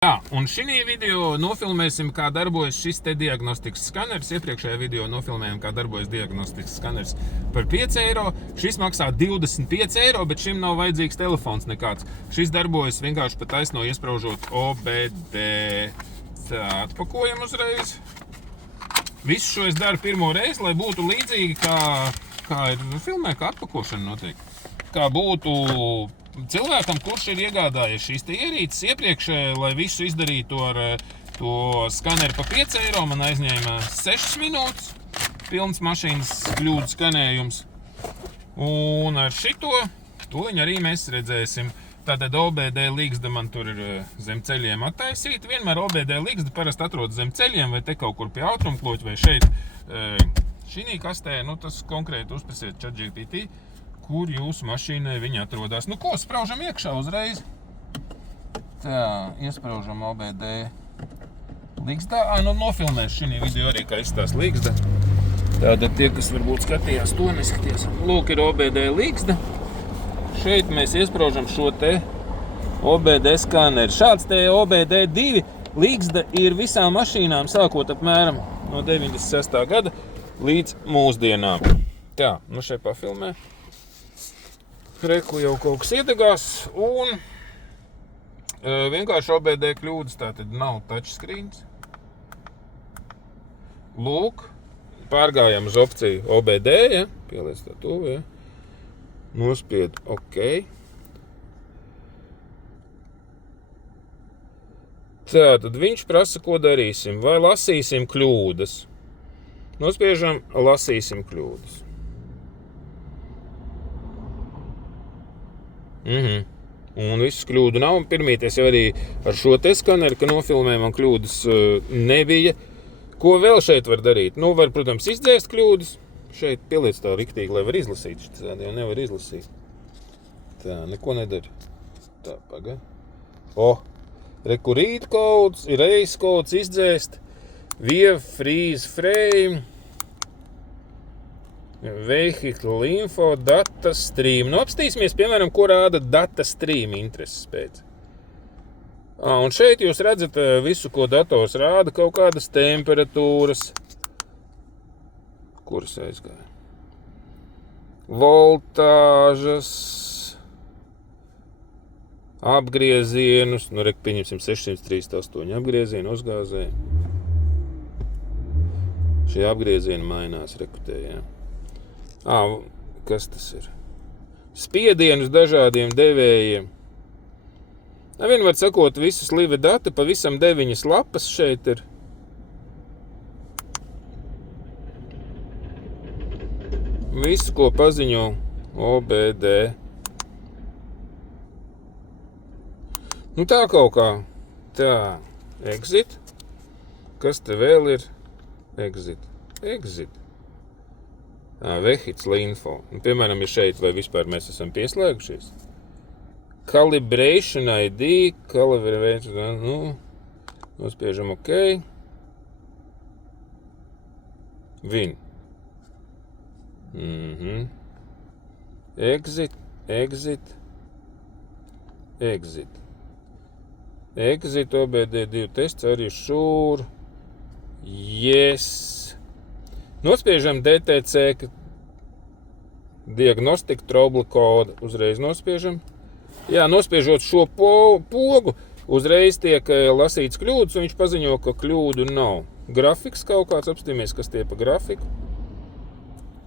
Jā, un šī video nofilmēsim, kā darbojas šis te diagnostikas skaneris. Iepriekšējā video nofilmējam, kā darbojas diagnostikas skaneris par 5 eiro. Šis maksā 25 eiro, bet šim nav vajadzīgs telefons nekāds. Šis darbojas vienkārši pa taisno iespraužot OBD. Tā, atpakojam uzreiz. Visu šo es daru pirmo reizi, lai būtu līdzīgi, kā ir filmē, kā atpakošana notiek. Kā būtu cilvēkam, kurš ir iegādājies šīs te ierīces iepriekš, lai visu izdarītu ar to skaneru pa 5 eiro, man aizņēma 6 minūtes, pilns mašīnas kļūdu skanējums. Un ar šito tūliņ arī mēs redzēsim. Tātad OBD līgzda man tur ir zem ceļiem attaisīta. Vienmēr OBD līgzda parasti atrodas zem ceļiem, vai te kaut kur pie autrumkloķa, vai šeit šī kastē, tas konkrēti uzprasiet ChatGPT, kur jūsu mašīnai viņi atrodas. Ko, spraužam iekšā uzreiz. Tā, iespraužam OBD līgzdā. Nofilmēs šī video arī, kā izstās līgzda. Tātad tie, kas varbūt skatījās, to neskaties. Lūk, ir OBD līgzda. Šeit mēs iespraužam šo te OBD skaneri. Šāds te OBD2 līgzda ir visām mašīnām, sākot apmēram no 96. gada līdz mūsdienām. Tā, šeit pafilmē. Reku jau kaut kas iedegās, un vienkārši OBD kļūdas, tātad nav touchscreens. Lūk, pārgājām uz opciju OBD, ja? Pieliec tā tuvu, ja? Nospied OK. Tātad viņš prasa, ko darīsim. Vai lasīsim kļūdas. Nospiežam, lasīsim kļūdas. Un visas kļūdu nav. Pirmīties jau arī ar šo te skaneri, ka nofilmē man kļūdas nebija. Ko vēl šeit var darīt? Var, protams, izdzēst kļūdas. Šeit pieliec tā riktīgi, lai var izlasīt. Tādi jau nevar izlasīt. Tā, neko nedara. Tā, paga. Reku read codes, erase codes, izdzēst. View, freeze, frame. Vehicle info, data stream. Apstīsimies, piemēram, ko rāda data stream intereses pēc. Un šeit jūs redzat visu, ko dators rāda, kaut kādas temperatūras. Kuras aizgāja? Voltāžas, apgriezienus, pieņemsim 638 apgriezienu uzgāzē. Šie apgriezieni mainās rekutē, jā. Kas tas ir? Spiedienus dažādiem devējiem. Vienmēr sakot, visas live dati, pavisam 9 lapas šeit ir. Visu, ko paziņo OBD. Tā kaut kā. Tā, exit. Kas te vēl ir? Exit. Vehicle info. Piemēram, ir šeit, vai vispār mēs esam pieslēgušies. Calibration ID, calibration, nospiežam OK. Win. Exit. Exit, OBD2 tests, arī sure. Yes. Nospiežam DTC diagnostic trouble code. Uzreiz nospiežam. Jā, nospiežot šo pogu, uzreiz tiek lasīts kļūdas, un viņš paziņo, ka kļūdu nav. Grafiks kaut kāds, apstīmies, kas tie pa grafiku.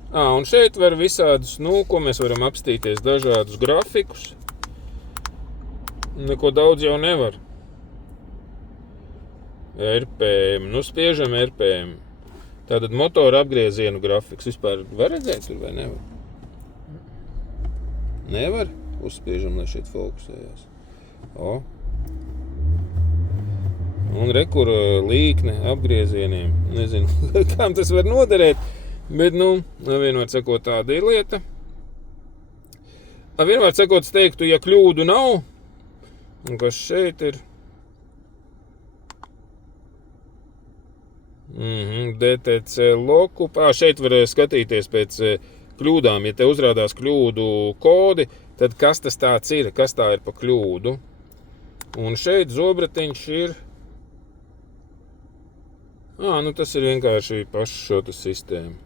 Un šeit var visādus, ko mēs varam apstīties, dažādus grafikus. Neko daudz jau nevar. RPM, spiežam RPM. Tātad motora apgriezienu grafiks. Vispār var redzēt tur vai nevar? Nevar? Uzspiežam, lai šeit fokusējās. Un rekur līkne apgriezieniem. Nezinu, kam tas var noderēt, bet, vienmēr sakot, tāda ir lieta. Vienmēr sakot, es teiktu, ja kļūdu nav, un kas šeit ir? DTC lookup. Šeit var skatīties pēc kļūdām. Ja te uzrādās kļūdu kodi, tad kas tas tāds ir? Kas tā ir pa kļūdu? Un šeit zobratiņš ir... Nu tas ir vienkārši pašu šo sistēmu,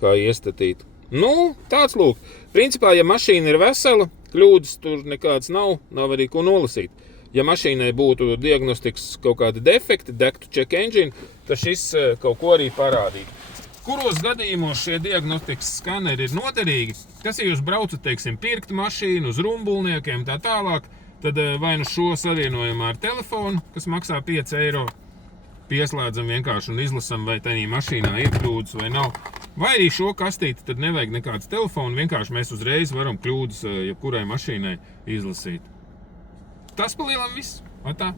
kā iestatīt. Nu, tāds lūk. Principā, ja mašīna ir vesela, kļūdas tur nekāds nav arī ko nolasīt. Ja mašīnai būtu diagnostikas kaut kādi defekti, degtu check engine, tad šis kaut ko arī parādītu. Kuros gadījumos šie diagnostikas skaneri ir noderīgi? Kas, ja jūs braucat, teiksim, pirkt mašīnu uz rumbulniekiem tā tālāk, tad vai nu šo savienojumā ar telefonu, kas maksā 5 eiro, pieslēdzam vienkārši un izlasam, vai tajā mašīnā ir kļūdas vai nav. Vai arī šo kastīti, tad nevajag nekāds telefonu, vienkārši mēs uzreiz varam kļūdas jebkurai mašīnai izlasīt. Tas palielam viss. Tā.